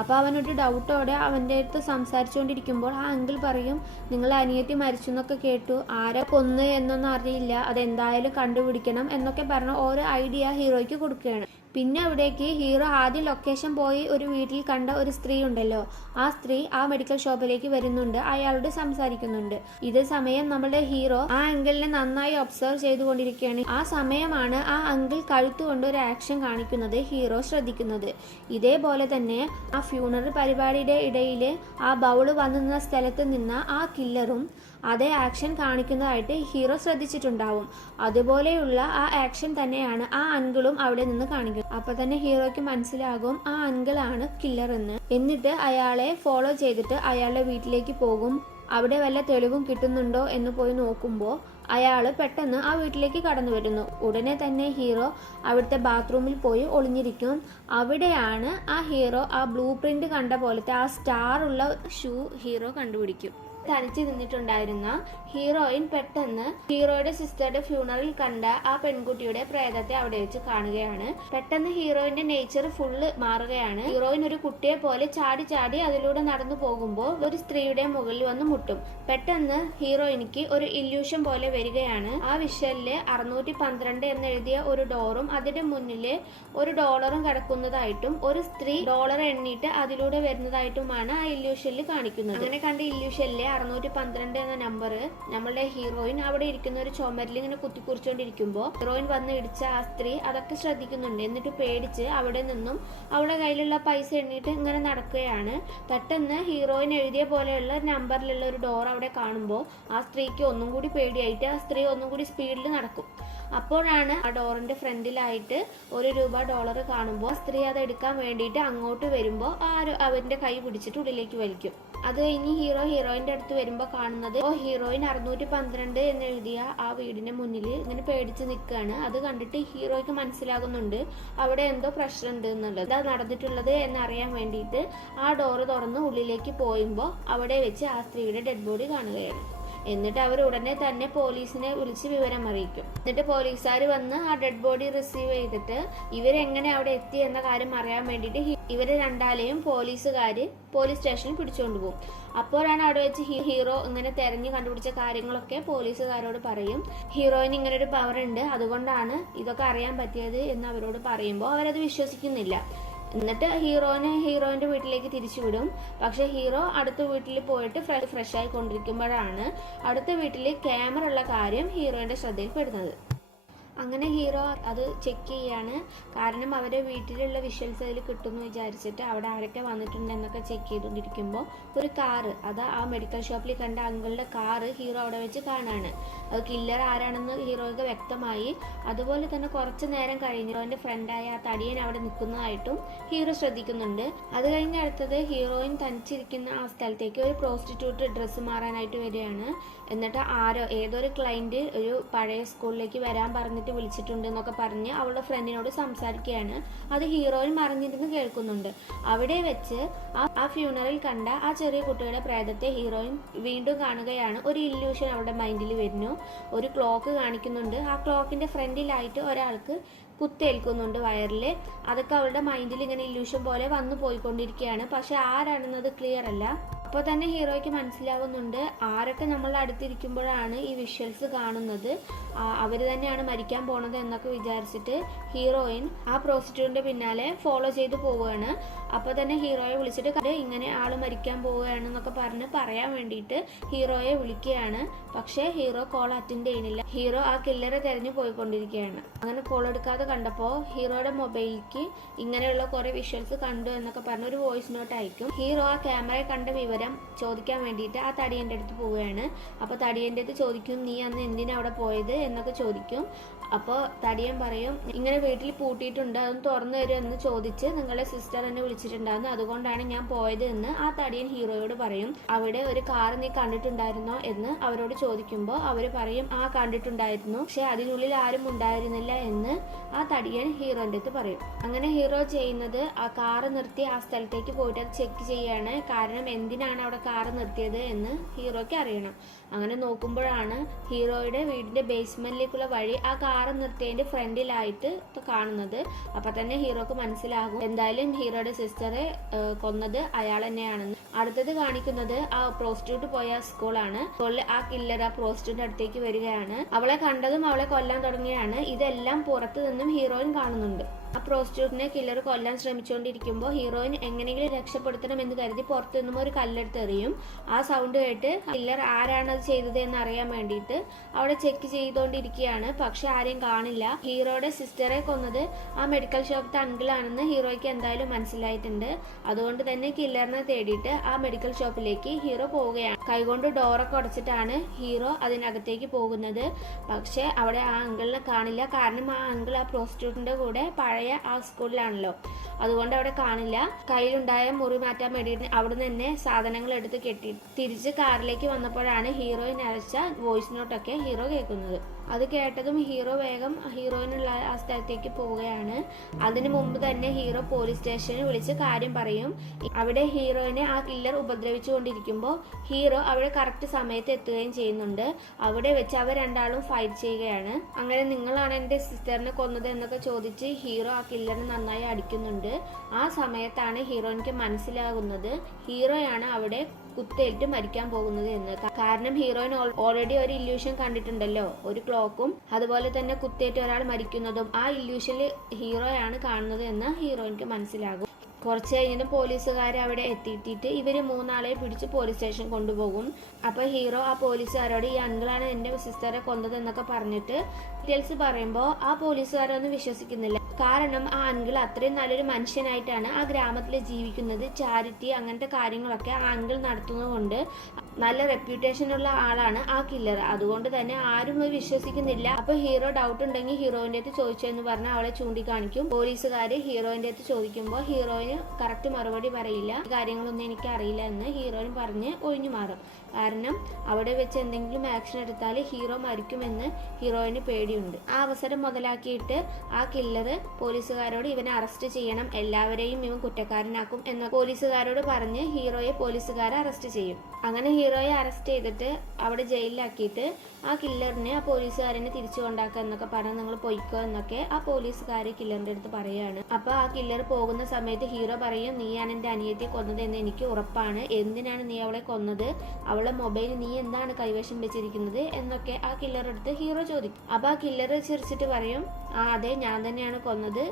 അപ്പോൾ അവനൊരു ഡൗട്ടോടെ അവൻ്റെ അടുത്ത് സംസാരിച്ചുകൊണ്ടിരിക്കുമ്പോൾ ആ അങ്കിൾ പറയും, നിങ്ങൾ അനിയത്തി മരിച്ചു എന്നൊക്കെ കേട്ടു, ആരെ കൊന്ന് എന്നൊന്നും അറിയില്ല, അതെന്തായാലും കണ്ടുപിടിക്കണം എന്നൊക്കെ പറഞ്ഞ ഓരോ ഐഡിയ ഹീറോയ്ക്ക് കൊടുക്കുകയാണ്. പിന്നെ അവിടേക്ക് ഹീറോ ആദ്യം ലൊക്കേഷൻ പോയി ഒരു വീട്ടിൽ കണ്ട ഒരു സ്ത്രീ ഉണ്ടല്ലോ, ആ സ്ത്രീ ആ മെഡിക്കൽ ഷോപ്പിലേക്ക് വരുന്നുണ്ട്, അയാളോട് സംസാരിക്കുന്നുണ്ട്. ഇതേ സമയം നമ്മുടെ ഹീറോ ആ അങ്കിളിനെ നന്നായി ഒബ്സർവ് ചെയ്തുകൊണ്ടിരിക്കുകയാണ്. ആ സമയമാണ് ആ അങ്കിൾ കഴുത്തുകൊണ്ട് ഒരു ആക്ഷൻ കാണിക്കുന്നത് ഹീറോ ശ്രദ്ധിക്കുന്നത്. ഇതേപോലെ തന്നെ ആ ഫ്യൂണറൽ പരിപാടിയുടെ ഇടയിൽ ആ ബൗള് വന്നു നിന്ന സ്ഥലത്ത് നിന്ന് ആ കില്ലറും അതേ ആക്ഷൻ കാണിക്കുന്നതായിട്ട് ഹീറോ ശ്രദ്ധിച്ചിട്ടുണ്ടാവും. അതുപോലെയുള്ള ആ ആക്ഷൻ തന്നെയാണ് ആ അങ്കിളും അവിടെ നിന്ന് കാണിക്കുന്നത്. അപ്പൊ തന്നെ ഹീറോയ്ക്ക് മനസ്സിലാകും ആ അങ്കിളാണ് കില്ലർ എന്ന്. എന്നിട്ട് അയാളെ ഫോളോ ചെയ്തിട്ട് അയാളുടെ വീട്ടിലേക്ക് പോകും. അവിടെ വല്ല തെളിവും കിട്ടുന്നുണ്ടോ എന്ന് പോയി നോക്കുമ്പോൾ അയാൾ പെട്ടെന്ന് ആ വീട്ടിലേക്ക് കടന്നു വരുന്നു. ഉടനെ തന്നെ ഹീറോ അവിടുത്തെ ബാത്റൂമിൽ പോയി ഒളിഞ്ഞിരിക്കും. അവിടെയാണ് ആ ഹീറോ ആ ബ്ലൂ പ്രിന്റ് കണ്ട പോലത്തെ ആ സ്റ്റാർ ഉള്ള ഷൂ ഹീറോ കണ്ടുപിടിക്കും. തനിച്ച് നിന്നിട്ടുണ്ടായിരുന്ന ഹീറോയിൻ പെട്ടെന്ന് ഹീറോയുടെ സിസ്റ്ററുടെ ഫ്യൂണറിൽ കണ്ട ആ പെൺകുട്ടിയുടെ പ്രേതത്തെ അവിടെ വെച്ച് കാണുകയാണ്. പെട്ടെന്ന് ഹീറോയിന്റെ നേച്ചർ ഫുള്ള് മാറുകയാണ്. ഹീറോയിൻ ഒരു കുട്ടിയെ പോലെ ചാടി ചാടി അതിലൂടെ നടന്നു പോകുമ്പോൾ ഒരു സ്ത്രീയുടെ മുകളിൽ വന്ന് മുട്ടും. പെട്ടെന്ന് ഹീറോയിനിക്ക് ഒരു ഇല്യൂഷൻ പോലെ വരികയാണ്. ആ വിഷ്വലില് 612 എന്നെഴുതിയ ഒരു ഡോറും അതിന്റെ മുന്നില് ഒരു ഡോളറും കിടക്കുന്നതായിട്ടും ഒരു സ്ത്രീ ഡോളർ എണ്ണിയിട്ട് അതിലൂടെ വരുന്നതായിട്ടുമാണ് ആ ഇല്യൂഷനിൽ കാണിക്കുന്നത്. അങ്ങനെ കണ്ട ഇല്യൂഷനിലെ 612 എന്ന നമ്പർ നമ്മളുടെ ഹീറോയിൻ അവിടെ ഇരിക്കുന്ന ഒരു ചുമരിൽ ഇങ്ങനെ കുത്തിക്കുറിച്ചുകൊണ്ടിരിക്കുമ്പോൾ ഹീറോയിൻ വന്ന് ഇടിച്ച ആ സ്ത്രീ അതൊക്കെ ശ്രദ്ധിക്കുന്നുണ്ട്. എന്നിട്ട് പേടിച്ച് അവിടെ നിന്നും അവളുടെ കയ്യിലുള്ള പൈസ എണ്ണിയിട്ട് ഇങ്ങനെ നടക്കുകയാണ്. പെട്ടെന്ന് ഹീറോയിൻ എഴുതിയ പോലെയുള്ള നമ്പറിലുള്ള ഒരു ഡോർ അവിടെ കാണുമ്പോൾ ആ സ്ത്രീക്ക് ഒന്നും കൂടി പേടിയായിട്ട് ആ സ്ത്രീ ഒന്നും കൂടി സ്പീഡിൽ നടക്കും. അപ്പോഴാണ് ആ ഡോറിന്റെ ഫ്രണ്ടിലായിട്ട് $1 കാണുമ്പോൾ ആ സ്ത്രീ അത് എടുക്കാൻ വേണ്ടിയിട്ട് അങ്ങോട്ട് വരുമ്പോൾ അവന്റെ കൈ പിടിച്ചിട്ട് ഉള്ളിലേക്ക് വലിക്കും. അത് കഴിഞ്ഞ് ഹീറോയിന്റെ അടുത്ത് വരുമ്പോൾ കാണുന്നത് ഹീറോയിൻ 612 എന്നെഴുതിയ ആ വീടിന്റെ മുന്നിൽ ഇങ്ങനെ പേടിച്ച് നിൽക്കുകയാണ്. അത് കണ്ടിട്ട് ഹീറോയ്ക്ക് മനസ്സിലാകുന്നുണ്ട് അവിടെ എന്തോ പ്രശ്നമുണ്ട് എന്നുള്ളത്. എന്താ നടന്നിട്ടുള്ളത് എന്നറിയാൻ വേണ്ടിയിട്ട് ആ ഡോറ് തുറന്ന് ഉള്ളിലേക്ക് പോയുമ്പോൾ അവിടെ വെച്ച് ആ സ്ത്രീയുടെ ഡെഡ് ബോഡി കാണുകയാണ്. എന്നിട്ട് അവർ ഉടനെ തന്നെ പോലീസിനെ വിളിച്ച് വിവരം അറിയിക്കും. എന്നിട്ട് പോലീസുകാർ വന്ന് ആ ഡെഡ് ബോഡി റിസീവ് ചെയ്തിട്ട് ഇവരെങ്ങനെ അവിടെ എത്തി എന്ന കാര്യം അറിയാൻ വേണ്ടിയിട്ട് ഇവരെ രണ്ടാലെയും പോലീസുകാര് പോലീസ് സ്റ്റേഷനിൽ പിടിച്ചുകൊണ്ട് പോകും. അപ്പോഴാണ് അവിടെ വെച്ച് ഹീറോ ഇങ്ങനെ തെരഞ്ഞു കണ്ടുപിടിച്ച കാര്യങ്ങളൊക്കെ പോലീസുകാരോട് പറയും. ഹീറോയിന് ഇങ്ങനെ ഒരു പവർ ഉണ്ട്, അതുകൊണ്ടാണ് ഇതൊക്കെ അറിയാൻ പറ്റിയത് എന്ന് അവരോട് പറയുമ്പോൾ അവരത് വിശ്വസിക്കുന്നില്ല. എന്നിട്ട് ഹീറോയിന്റെ വീട്ടിലേക്ക് തിരിച്ചുവിടും. പക്ഷെ ഹീറോ അടുത്ത വീട്ടിൽ പോയിട്ട് ഫ്രഷ് ആയി കൊണ്ടിരിക്കുമ്പോഴാണ് അടുത്ത വീട്ടിൽ ക്യാമറ ഉള്ള കാര്യം ഹീറോയുടെ ശ്രദ്ധയിൽപ്പെടുന്നത്. അങ്ങനെ ഹീറോ അത് ചെക്ക് ചെയ്യാണ്. കാരണം അവരെ വീട്ടിലുള്ള വിഷ്വൽസ് അതിൽ കിട്ടുമെന്ന് വിചാരിച്ചിട്ട് അവിടെ ആരൊക്കെ വന്നിട്ടുണ്ടെന്നൊക്കെ ചെക്ക് ചെയ്തുകൊണ്ടിരിക്കുമ്പോൾ ഒരു കാറ്, അത് ആ മെഡിക്കൽ ഷോപ്പിൽ കണ്ട അങ്കിളുടെ കാറ് ഹീറോ അവിടെ വെച്ച് കാണാണ്. അത് കില്ലർ ആരാണെന്ന് ഹീറോയ്ക്ക് വ്യക്തമായി. അതുപോലെ തന്നെ കുറച്ചു നേരം കഴിഞ്ഞ് ഹീറോയിന്റെ ഫ്രണ്ടായ ആ തടിയൻ അവിടെ നിൽക്കുന്നതായിട്ടും ഹീറോ ശ്രദ്ധിക്കുന്നുണ്ട്. അത് കഴിഞ്ഞ് അടുത്തത് ഹീറോയിൻ തനിച്ചിരിക്കുന്ന ആ സ്ഥലത്തേക്ക് ഒരു പ്രോസ്റ്റിറ്റ്യൂട്ട് ഡ്രസ്സ് മാറാനായിട്ട് വരികയാണ്. എന്നിട്ട് ഏതൊരു ക്ലയന്റ് ഒരു പഴയ സ്കൂളിലേക്ക് വരാൻ പറഞ്ഞിട്ട് വിളിച്ചിട്ടുണ്ട് എന്നൊക്കെ പറഞ്ഞ് അവളുടെ ഫ്രണ്ടിനോട് സംസാരിക്കുകയാണ്. അത് ഹീറോയിൻ മറിഞ്ഞിരുന്ന് കേൾക്കുന്നുണ്ട്. അവിടെ വെച്ച് ആ ഫ്യൂണറിൽ കണ്ട ആ ചെറിയ കുട്ടിയുടെ പ്രേതത്തെ ഹീറോയിൻ വീണ്ടും കാണുകയാണ്. ഒരു ഇല്യൂഷൻ അവളുടെ മൈൻഡിൽ വരുന്നു. ഒരു ക്ലോക്ക് കാണിക്കുന്നുണ്ട്. ആ ക്ലോക്കിന്റെ ഫ്രണ്ടിലായിട്ട് ഒരാൾക്ക് കുത്തേൽക്കുന്നുണ്ട് വയറിൽ. അതൊക്കെ അവളുടെ മൈൻഡിൽ ഇങ്ങനെ ഇല്യൂഷൻ പോലെ വന്നു പോയിക്കൊണ്ടിരിക്കുകയാണ്. പക്ഷെ ആരാണെന്നത് ക്ലിയർ അല്ല. അപ്പോൾ തന്നെ ഹീറോയ്ക്ക് മനസ്സിലാവുന്നുണ്ട് ആരൊക്കെ നമ്മളുടെ അടുത്തിരിക്കുമ്പോഴാണ് ഈ വിഷ്വൽസ് കാണുന്നത്, അവർ തന്നെയാണ് മരിക്കാൻ പോണത് എന്നൊക്കെ വിചാരിച്ചിട്ട് ഹീറോയിൻ ആ പ്രോസ്റ്റിറ്റ്യൂട്ടിന്റെ പിന്നാലെ ഫോളോ ചെയ്ത് പോവുകയാണ്. അപ്പോൾ തന്നെ ഹീറോയെ വിളിച്ചിട്ട് ഇങ്ങനെ ആള് മരിക്കാൻ പോവുകയാണെന്നൊക്കെ പറയാൻ വേണ്ടിയിട്ട് ഹീറോയെ വിളിക്കുകയാണ്. പക്ഷേ ഹീറോ കോൾ അറ്റൻഡ് ചെയ്യുന്നില്ല. ഹീറോ ആ കില്ലറെ തെരഞ്ഞു പോയിക്കൊണ്ടിരിക്കുകയാണ്. അങ്ങനെ കോൾ എടുക്കാതെ കണ്ടപ്പോൾ ഹീറോയുടെ മൊബൈലിലേക്ക് ഇങ്ങനെയുള്ള കുറെ വിഷ്വൽസ് കണ്ടു എന്നൊക്കെ പറഞ്ഞ് ഒരു വോയിസ് നോട്ട് അയക്കും. ഹീറോ ആ ക്യാമറയെ കണ്ട വിവരം ചോദിക്കാൻ വേണ്ടിയിട്ട് ആ തടിയന്റെ അടുത്ത് പോവുകയാണ്. അപ്പോൾ തടിയന്റെ അടുത്ത് ചോദിക്കും, നീ അന്ന് എന്തിനാ അവിടെ പോയത് എന്നൊക്കെ ചോദിക്കും. അപ്പോൾ തടിയൻ പറയും, ഇങ്ങനെ വീട്ടിൽ പൂട്ടിയിട്ടുണ്ട്, അതൊന്ന് തുറന്നു തരും എന്ന് ചോദിച്ച് നിങ്ങളെ സിസ്റ്റർ എന്നെ വിളിച്ചിട്ടുണ്ടായിരുന്നു, അതുകൊണ്ടാണ് ഞാൻ പോയത് എന്ന് ആ തടിയൻ ഹീറോയോട് പറയും. അവിടെ ഒരു കാർ നീ കണ്ടിട്ടുണ്ടായിരുന്നോ എന്ന് അവരോട് ചോദിക്കുമ്പോൾ അവർ പറയും, ആ കണ്ടിട്ടുണ്ടായിരുന്നു, പക്ഷെ അതിനുള്ളിൽ ആരും ഉണ്ടായിരുന്നില്ല എന്ന് ആ തടിയൻ ഹീറോന്റെ അടുത്ത് പറയും. അങ്ങനെ ഹീറോ ചെയ്യുന്നത് ആ കാറ് നിർത്തി ആ സ്ഥലത്തേക്ക് പോയിട്ട് അത് ചെക്ക് ചെയ്യാണ്. കാരണം എന്തിനാണ് എന്തിനാണ് അവിടെ കാറ് നിർത്തിയത് എന്ന് ഹീറോയ്ക്ക് അറിയണം. അങ്ങനെ നോക്കുമ്പോഴാണ് ഹീറോയുടെ വീടിന്റെ ബേസ്മെന്റിലേക്കുള്ള വഴി ആ കാറ് നിർത്തിയതിന്റെ ഫ്രണ്ടിലായിട്ട് കാണുന്നത്. അപ്പൊ തന്നെ ഹീറോക്ക് മനസ്സിലാകും എന്തായാലും ഹീറോയുടെ സിസ്റ്ററെ കൊന്നത് അയാൾ തന്നെയാണെന്ന്. അടുത്തത് കാണിക്കുന്നത് ആ പ്രോസ്റ്റിറ്റ്യൂട്ട് പോയ സ്കൂളാണ്. സ്കൂളിൽ ആ കില്ലർ ആ പ്രോസ്റ്റിറ്റ്യൂട്ട് അടുത്തേക്ക് വരികയാണ്. അവളെ കണ്ടതും അവളെ കൊല്ലാൻ തുടങ്ങിയാണ്. ഇതെല്ലാം പുറത്തു നിന്നും ഹീറോയിൻ കാണുന്നുണ്ട്. ആ പ്രോസ്റ്റിറ്റ്യൂട്ടിനെ കില്ലർ കൊല്ലാൻ ശ്രമിച്ചുകൊണ്ടിരിക്കുമ്പോൾ ഹീറോയിൻ എങ്ങനെയെങ്കിലും രക്ഷപ്പെടുത്തണം എന്ന് കരുതി പുറത്തു നിന്നും ഒരു കല്ലെടുത്ത് എറിയും. ആ സൗണ്ട് കേട്ട് കില്ലർ ആരാണ് അത് ചെയ്തത് എന്ന് അറിയാൻ വേണ്ടിയിട്ട് അവിടെ ചെക്ക് ചെയ്തുകൊണ്ടിരിക്കുകയാണ്. പക്ഷെ ആരെയും കാണില്ല. ഹീറോയുടെ സിസ്റ്ററെ കൊന്നത് ആ മെഡിക്കൽ ഷോപ്പിലെ അങ്കിളാണെന്ന് ഹീറോയ്ക്ക് എന്തായാലും മനസ്സിലായിട്ടുണ്ട്. അതുകൊണ്ട് തന്നെ കില്ലറിനെ തേടിയിട്ട് ആ മെഡിക്കൽ ഷോപ്പിലേക്ക് ഹീറോ പോവുകയാണ്. കൈകൊണ്ട് ഡോറൊക്കെ അടച്ചിട്ടാണ് ഹീറോ അതിനകത്തേക്ക് പോകുന്നത്. പക്ഷെ അവിടെ ആ അങ്കിളിനെ കാണില്ല. കാരണം ആ അങ്കിൾ ആ പ്രോസ്റ്റിറ്റ്യൂട്ടിന്റെ കൂടെ പഴയ ആ സ്കൂളിലാണല്ലോ, അതുകൊണ്ട് അവിടെ കാണില്ല. കയ്യിലുണ്ടായ മുറി മാറ്റാൻ വേണ്ടിയിട്ട് അവിടെ തന്നെ സാധനങ്ങൾ എടുത്ത് കെട്ടി തിരിച്ച് കാറിലേക്ക് വന്നപ്പോഴാണ് ഹീറോയിൻ അയച്ച വോയിസ് നോട്ടൊക്കെ ഹീറോ കേൾക്കുന്നത്. അത് കേട്ടതും ഹീറോ വേഗം ഹീറോയിനുള്ള ആ സ്ഥലത്തേക്ക് പോവുകയാണ്. അതിനു മുമ്പ് തന്നെ ഹീറോ പോലീസ് സ്റ്റേഷനിൽ വിളിച്ച് കാര്യം പറയും. അവിടെ ഹീറോയിനെ ആ കില്ലർ ഉപദ്രവിച്ചുകൊണ്ടിരിക്കുമ്പോൾ ഹീറോ അവിടെ കറക്റ്റ് സമയത്ത് എത്തുകയും ചെയ്യുന്നുണ്ട്. അവിടെ വെച്ച് അവർ രണ്ടാളും ഫൈറ്റ് ചെയ്യുകയാണ്. അങ്ങനെ നിങ്ങളാണ് എൻ്റെ സിസ്റ്ററിനെ കൊന്നത് എന്നൊക്കെ ചോദിച്ച് ഹീറോ ആ കില്ലറിനെ നന്നായി അടിക്കുന്നുണ്ട്. ആ സമയത്താണ് ഹീറോയിനിക്ക് മനസ്സിലാകുന്നത് ഹീറോയാണ് അവിടെ കുത്തേറ്റ് മരിക്കാൻ പോകുന്നത് എന്ന്. കാരണം ഹീറോയിൻ ഓൾറെഡി ഒരു ഇല്യൂഷൻ കണ്ടിട്ടുണ്ടല്ലോ, ഒരു ക്ലോക്കും അതുപോലെ തന്നെ കുത്തേറ്റ് ഒരാൾ മരിക്കുന്നതും. ആ ഇല്യൂഷനിൽ ഹീറോയാണ് കാണുന്നത് എന്ന് ഹീറോയിനിക്ക് മനസ്സിലാകും. കുറച്ച് കഴിഞ്ഞിട്ട് പോലീസുകാർ അവിടെ എത്തിയിട്ടിട്ട് ഇവര് മൂന്നാളെ പിടിച്ച് പോലീസ് സ്റ്റേഷൻ കൊണ്ടുപോകും. അപ്പൊ ഹീറോ ആ പോലീസുകാരോട് ഈ അങ്കിളാണ് എന്റെ സിസ്റ്ററെ കൊന്നത് എന്നൊക്കെ പറഞ്ഞിട്ട് ഡീറ്റെയിൽസ് പറയുമ്പോൾ ആ പോലീസുകാരൊന്നും വിശ്വസിക്കുന്നില്ല. കാരണം ആ അങ്കിൾ അത്രയും നല്ലൊരു മനുഷ്യനായിട്ടാണ് ആ ഗ്രാമത്തിൽ ജീവിക്കുന്നത്. ചാരിറ്റി അങ്ങനത്തെ കാര്യങ്ങളൊക്കെ ആ അങ്കിൾ നടത്തുന്നതുകൊണ്ട് നല്ല റെപ്യൂട്ടേഷൻ ഉള്ള ആളാണ് ആ കില്ലർ. അതുകൊണ്ട് തന്നെ ആരും വിശ്വസിക്കുന്നില്ല. അപ്പൊ ഹീറോ ഡൗട്ട് ഉണ്ടെങ്കിൽ ഹീറോയിന്റെ അടുത്ത് ചോദിച്ചെന്ന് പറഞ്ഞാൽ അവളെ ചൂണ്ടിക്കാണിക്കും. പോലീസുകാര് ഹീറോയിന്റെ അടുത്ത് ചോദിക്കുമ്പോൾ ഹീറോയിന് കറക്റ്റ് മറുപടി പറയില്ല. കാര്യങ്ങളൊന്നും എനിക്ക് അറിയില്ല എന്ന് ഹീറോയിൻ പറഞ്ഞ് ഒഴിഞ്ഞു മാറും. കാരണം അവിടെ വെച്ച് എന്തെങ്കിലും ആക്ഷൻ എടുത്താൽ ഹീറോ മരിക്കുമെന്ന് ഹീറോയിന് പേടിയുണ്ട്. ആ അവസരം മുതലാക്കിയിട്ട് ആ കില്ലർ പോലീസുകാരോട് ഇവനെ അറസ്റ്റ് ചെയ്യണം, എല്ലാവരെയും ഇവൻ കുറ്റക്കാരനാക്കും എന്ന് പോലീസുകാരോട് പറഞ്ഞ് ഹീറോയെ പോലീസുകാരെ അറസ്റ്റ് ചെയ്യും. അങ്ങനെ ഹീറോയെ അറസ്റ്റ് ചെയ്തിട്ട് അവിടെ ജയിലിലാക്കിയിട്ട് ആ കില്ലറിനെ ആ പോലീസുകാരനെ തിരിച്ചു കൊണ്ടാക്കുക എന്നൊക്കെ പറഞ്ഞ് നിങ്ങൾ പൊയ്ക്കോ എന്നൊക്കെ ആ പോലീസുകാർ കില്ലറിന്റെ അടുത്ത് പറയുകയാണ്. അപ്പൊ ആ കില്ലർ പോകുന്ന സമയത്ത് ഹീറോ പറയും, നീയാണ് എന്റെ അനിയത്തെ കൊന്നത് എന്ന് എനിക്ക് ഉറപ്പാണ്, എന്തിനാണ് നീ അവളെ കൊന്നത്, അവളെ മൊബൈൽ നീ എന്താണ് കൈവശം വെച്ചിരിക്കുന്നത് എന്നൊക്കെ ആ കില്ലർ അടുത്ത് ഹീറോ ചോദിക്കും. അപ്പൊ ആ കില്ലർ ചിരിച്ചിട്ട് പറയും, ആ അതെ ഞാൻ തന്നെയാണ് കൊന്നത്,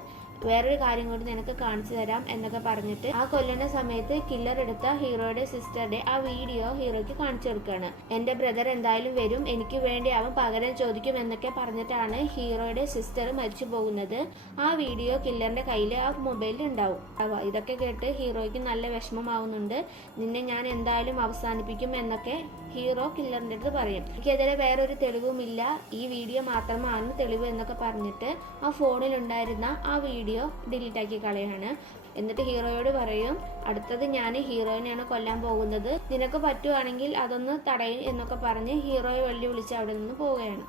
വേറൊരു കാര്യം കൂടി നിനക്ക് കാണിച്ചു തരാം എന്നൊക്കെ പറഞ്ഞിട്ട് ആ കൊല്ലുന്ന സമയത്ത് കില്ലർ എടുത്ത ഹീറോയുടെ സിസ്റ്ററുടെ ആ വീഡിയോ ഹീറോയ്ക്ക് കാണിച്ചു കൊടുക്കുകയാണ്. എന്റെ ബ്രദർ എന്തായാലും വരും, എനിക്ക് വേണ്ടി അവൻ പകരം ചോദിക്കും എന്നൊക്കെ പറഞ്ഞിട്ടാണ് ഹീറോയുടെ സിസ്റ്റർ മരിച്ചു പോകുന്നത്. ആ വീഡിയോ കില്ലറിന്റെ കയ്യിൽ ആ മൊബൈലിൽ ഉണ്ടാവും. ഇതൊക്കെ കേട്ട് ഹീറോയ്ക്ക് നല്ല വിഷമമാവുന്നുണ്ട്. നിന്നെ ഞാൻ എന്തായാലും അവസാനിപ്പിക്കും എന്നൊക്കെ ഹീറോ കില്ലറിന്റെ അടുത്ത് പറയും. എനിക്കെതിരെ വേറൊരു തെളിവുമില്ല, ഈ വീഡിയോ മാത്രമാണ് തെളിവ് എന്നൊക്കെ പറഞ്ഞിട്ട് ആ ഫോണിൽ ഉണ്ടായിരുന്ന ആ വീഡിയോ ഡിലീറ്റ് ആക്കി കളയാണ്. എന്നിട്ട് ഹീറോയോട് പറയും, അടുത്തത് ഞാൻ ഹീറോയിനെയാണ് കൊല്ലാൻ പോകുന്നത്, നിനക്ക് പറ്റുവാണെങ്കിൽ അതൊന്ന് തടയും എന്നൊക്കെ പറഞ്ഞ് ഹീറോയെ വെല്ലുവിളിച്ച് അവിടെ നിന്ന് പോവുകയാണ്.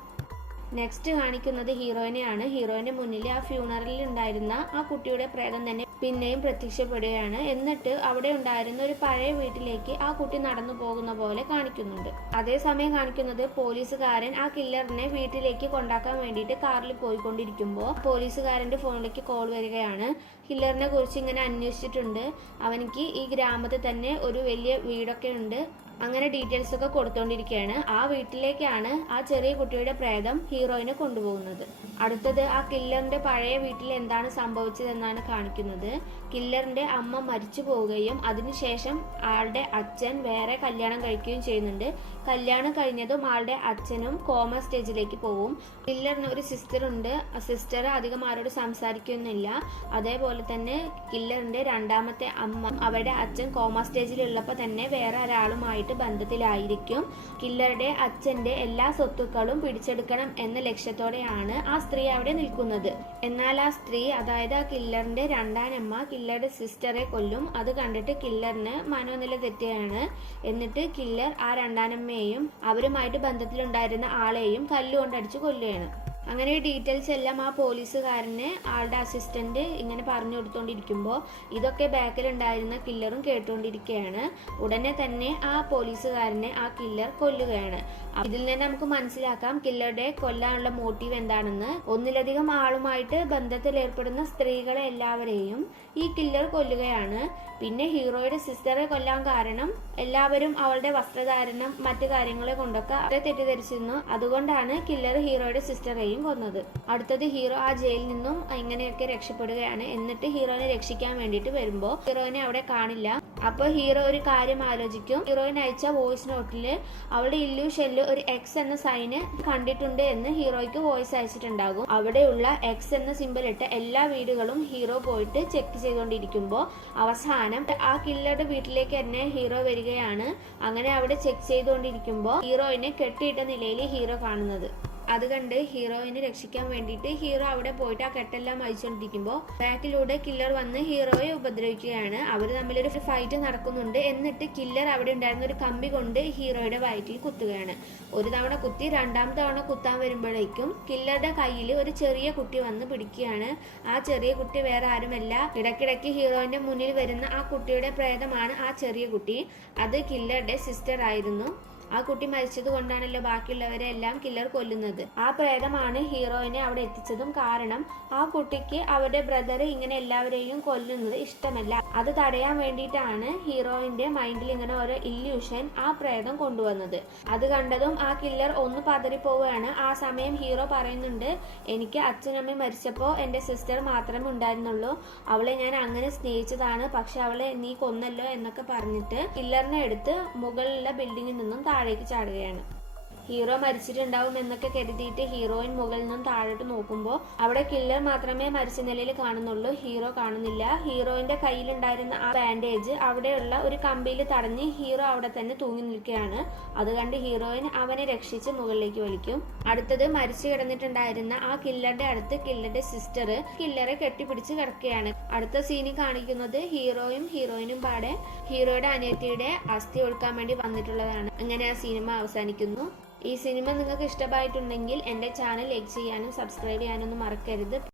നെക്സ്റ്റ് കാണിക്കുന്നത് ഹീറോയിനെയാണ്. ഹീറോയിന്റെ മുന്നിൽ ആ ഫ്യൂണറലിൽ ഉണ്ടായിരുന്ന ആ കുട്ടിയുടെ പ്രേതം തന്നെ പിന്നെയും പ്രത്യക്ഷപ്പെടുകയാണ്. എന്നിട്ട് അവിടെ ഉണ്ടായിരുന്ന ഒരു പഴയ വീട്ടിലേക്ക് ആ കുട്ടി നടന്നു പോകുന്ന പോലെ കാണിക്കുന്നുണ്ട്. അതേസമയം കാണിക്കുന്നത് പോലീസുകാരൻ ആ കില്ലറിനെ വീട്ടിലേക്ക് കൊണ്ടാക്കാൻ വേണ്ടിയിട്ട് കാറിൽ പോയിക്കൊണ്ടിരിക്കുമ്പോൾ പോലീസുകാരന്റെ ഫോണിലേക്ക് കോൾ വരികയാണ്. കില്ലറിനെ കുറിച്ച് ഇങ്ങനെ അന്വേഷിച്ചിട്ടുണ്ട്, അവനിക്ക് ഈ ഗ്രാമത്തിൽ തന്നെ ഒരു വലിയ വീടൊക്കെ ഉണ്ട്, അങ്ങനെ ഡീറ്റെയിൽസ് ഒക്കെ കൊടുത്തോണ്ടിരിക്കുകയാണ്. ആ വീട്ടിലേക്കാണ് ആ ചെറിയ കുട്ടിയുടെ പ്രേതം ഹീറോയിനെ കൊണ്ടുപോകുന്നത്. അടുത്തത് ആ കില്ലറിന്റെ പഴയ വീട്ടിൽ എന്താണ് സംഭവിച്ചതെന്നാണ് കാണിക്കുന്നത്. കില്ലറിന്റെ അമ്മ മരിച്ചു പോവുകയും അതിനുശേഷം ആളുടെ അച്ഛൻ വേറെ കല്യാണം കഴിക്കുകയും ചെയ്യുന്നുണ്ട്. കല്യാണം കഴിഞ്ഞതും ആളുടെ അച്ഛനും കോമ സ്റ്റേജിലേക്ക് പോകും. കില്ലറിന് ഒരു സിസ്റ്റർ ഉണ്ട്. സിസ്റ്റർ അധികം ആരോട് സംസാരിക്കുന്നില്ല. അതേപോലെ തന്നെ കില്ലറിന്റെ രണ്ടാമത്തെ അമ്മ അവരുടെ അച്ഛൻ കോമ സ്റ്റേജിലുള്ളപ്പോൾ തന്നെ വേറെ ഒരാളുമായിട്ട് ബന്ധത്തിലായിരിക്കും. കില്ലറുടെ അച്ഛന്റെ എല്ലാ സ്വത്തുക്കളും പിടിച്ചെടുക്കണം എന്ന ലക്ഷ്യത്തോടെയാണ് ആ സ്ത്രീ അവിടെ നിൽക്കുന്നത്. എന്നാൽ ആ സ്ത്രീ, അതായത് ആ കില്ലറിന്റെ രണ്ടാനമ്മ കില്ലറുടെ സിസ്റ്ററെ കൊല്ലും. അത് കണ്ടിട്ട് കില്ലറിന് മനോനില തെറ്റുകയാണ്. എന്നിട്ട് കില്ലർ ആ രണ്ടാനമ്മയെയും അവരുമായിട്ട് ബന്ധത്തിലുണ്ടായിരുന്ന ആളെയും കല്ലുകൊണ്ടടിച്ച് കൊല്ലുകയാണ്. അങ്ങനെ ഈ ഡീറ്റെയിൽസ് എല്ലാം ആ പോലീസുകാരന് ആളുടെ അസിസ്റ്റന്റ് ഇങ്ങനെ പറഞ്ഞു കൊടുത്തോണ്ടിരിക്കുമ്പോൾ ഇതൊക്കെ ബാക്കിലുണ്ടായിരുന്ന കില്ലറും കേട്ടുകൊണ്ടിരിക്കുകയാണ്. ഉടനെ തന്നെ ആ പോലീസുകാരനെ ആ കില്ലർ കൊല്ലുകയാണ്. ഇതിൽ നിന്ന് നമുക്ക് മനസ്സിലാക്കാം കില്ലറുടെ കൊല്ലാനുള്ള മോട്ടീവ് എന്താണെന്ന്. ഒന്നിലധികം ആളുമായിട്ട് ബന്ധത്തിൽ ഏർപ്പെടുന്ന സ്ത്രീകളെ എല്ലാവരെയും ഈ കില്ലർ കൊല്ലുകയാണ്. പിന്നെ ഹീറോയുടെ സിസ്റ്ററെ കൊല്ലാൻ കാരണം എല്ലാവരും അവളുടെ വസ്ത്രധാരണം മറ്റു കാര്യങ്ങളെ കൊണ്ടൊക്കെ അവരെ തെറ്റിദ്ധരിച്ചിരുന്നു. അതുകൊണ്ടാണ് കില്ലർ ഹീറോയുടെ സിസ്റ്ററെയും കൊന്നത്. അടുത്തത് ഹീറോ ആ ജയിലിൽ നിന്നും ഇങ്ങനെയൊക്കെ രക്ഷപ്പെടുകയാണ്. എന്നിട്ട് ഹീറോയിനെ രക്ഷിക്കാൻ വേണ്ടിയിട്ട് വരുമ്പോൾ ഹീറോയിനെ അവിടെ കാണില്ല. അപ്പൊ ഹീറോ ഒരു കാര്യം ആലോചിക്കും. ഹീറോയിന് അയച്ച വോയിസ് നോട്ടില് അവളുടെ ഇല്യൂഷനിൽ ഒരു എക്സ് എന്ന സൈന് കണ്ടിട്ടുണ്ട് എന്ന് ഹീറോയ്ക്ക് വോയിസ് അയച്ചിട്ടുണ്ടാകും. അവിടെയുള്ള എക്സ് എന്ന സിമ്പിൾ ഇട്ട എല്ലാ വീടുകളും ഹീറോ പോയിട്ട് ചെക്ക് ചെയ്തുകൊണ്ടിരിക്കുമ്പോൾ അവസാനം ആ കില്ലറുടെ വീട്ടിലേക്ക് തന്നെ ഹീറോ വരികയാണ്. അങ്ങനെ അവിടെ ചെക്ക് ചെയ്തുകൊണ്ടിരിക്കുമ്പോൾ ഹീറോയിനെ കെട്ടിയിട്ട നിലയിൽ ഹീറോ കാണുന്നത്. അത് കണ്ട് ഹീറോയിനെ രക്ഷിക്കാൻ വേണ്ടിയിട്ട് ഹീറോ അവിടെ പോയിട്ട് ആ കെട്ടെല്ലാം അയച്ചുകൊണ്ടിരിക്കുമ്പോൾ ബാക്കിലൂടെ കില്ലർ വന്ന് ഹീറോയെ ഉപദ്രവിക്കുകയാണ്. അവർ തമ്മിലൊരു ഫൈറ്റ് നടക്കുന്നുണ്ട്. എന്നിട്ട് കില്ലർ അവിടെ ഉണ്ടായിരുന്ന ഒരു കമ്പി കൊണ്ട് ഹീറോയുടെ വയറ്റിൽ കുത്തുകയാണ്. ഒരു തവണ കുത്തി, രണ്ടാമത്തെ തവണ കുത്താൻ വരുമ്പോഴേക്കും കില്ലറുടെ കയ്യിൽ ഒരു ചെറിയ കുട്ടി വന്ന് പിടിക്കുകയാണ്. ആ ചെറിയ കുട്ടി വേറെ ആരുമല്ല, ഇടയ്ക്കിടയ്ക്ക് ഹീറോയിന്റെ മുന്നിൽ വരുന്ന ആ കുട്ടിയുടെ പ്രേതമാണ് ആ ചെറിയ കുട്ടി. അത് കില്ലറുടെ സിസ്റ്റർ ആയിരുന്നു. ആ കുട്ടി മരിച്ചത് കൊണ്ടാണല്ലോ ബാക്കിയുള്ളവരെ എല്ലാം കില്ലർ കൊല്ലുന്നത്. ആ പ്രേതമാണ് ഹീറോയിനെ അവിടെ എത്തിച്ചതും. കാരണം ആ കുട്ടിക്ക് അവരുടെ ബ്രദർ ഇങ്ങനെ എല്ലാവരെയും കൊല്ലുന്നത് ഇഷ്ടമല്ല. അത് തടയാൻ വേണ്ടിയിട്ടാണ് ഹീറോയിന്റെ മൈൻഡിൽ ഇങ്ങനെ ഓരോ ഇല്യൂഷൻ ആ പ്രേതം കൊണ്ടുവന്നത്. അത് കണ്ടതും ആ കില്ലർ ഒന്ന് പതറിപ്പോവുകയാണ്. ആ സമയം ഹീറോ പറയുന്നുണ്ട്, എനിക്ക് അച്ഛനമ്മ മരിച്ചപ്പോൾ എൻ്റെ സിസ്റ്റർ മാത്രമേ ഉണ്ടായിരുന്നുള്ളൂ, അവളെ ഞാൻ അങ്ങനെ സ്നേഹിച്ചതാണ്, പക്ഷെ അവളെ നീ കൊന്നല്ലോ എന്നൊക്കെ പറഞ്ഞിട്ട് കില്ലറിനെ എടുത്ത് മുകളിലുള്ള ബിൽഡിങ്ങിൽ നിന്നും താഴേക്ക് ചാടുകയാണ്. ഹീറോ മരിച്ചിട്ടുണ്ടാവും എന്നൊക്കെ കരുതിയിട്ട് ഹീറോയിൻ മുകളിൽ നിന്നും താഴോട്ട് നോക്കുമ്പോൾ അവിടെ കില്ലർ മാത്രമേ മരിച്ച നിലയിൽ കാണുന്നുള്ളൂ. ഹീറോ കാണുന്നില്ല. ഹീറോയിന്റെ കയ്യിലുണ്ടായിരുന്ന ആ ബാൻഡേജ് അവിടെയുള്ള ഒരു കമ്പിയിൽ തടഞ്ഞ് ഹീറോ അവിടെ തന്നെ തൂങ്ങി നിൽക്കുകയാണ്. അത് കണ്ട് ഹീറോയിൻ അവനെ രക്ഷിച്ച് മുകളിലേക്ക് വലിക്കും. അടുത്തത് മരിച്ചു കിടന്നിട്ടുണ്ടായിരുന്ന ആ കില്ലറുടെ അടുത്ത് കില്ലറുടെ സിസ്റ്റർ കില്ലറെ കെട്ടിപ്പിടിച്ച് കിടക്കുകയാണ്. അടുത്ത സീനിൽ കാണിക്കുന്നത് ഹീറോയും ഹീറോയിനും പാടെ ഹീറോയുടെ അനിയത്തിയുടെ അസ്ഥി ഒഴുക്കാൻ വേണ്ടി വന്നിട്ടുള്ളതാണ്. അങ്ങനെ ആ സിനിമ അവസാനിക്കുന്നു. ഈ സിനിമ നിങ്ങൾക്ക് ഇഷ്ടമായിട്ടുണ്ടെങ്കിൽ എൻ്റെ ചാനൽ ലൈക്ക് ചെയ്യാനും സബ്സ്ക്രൈബ് ചെയ്യാനൊന്നും മറക്കരുത്.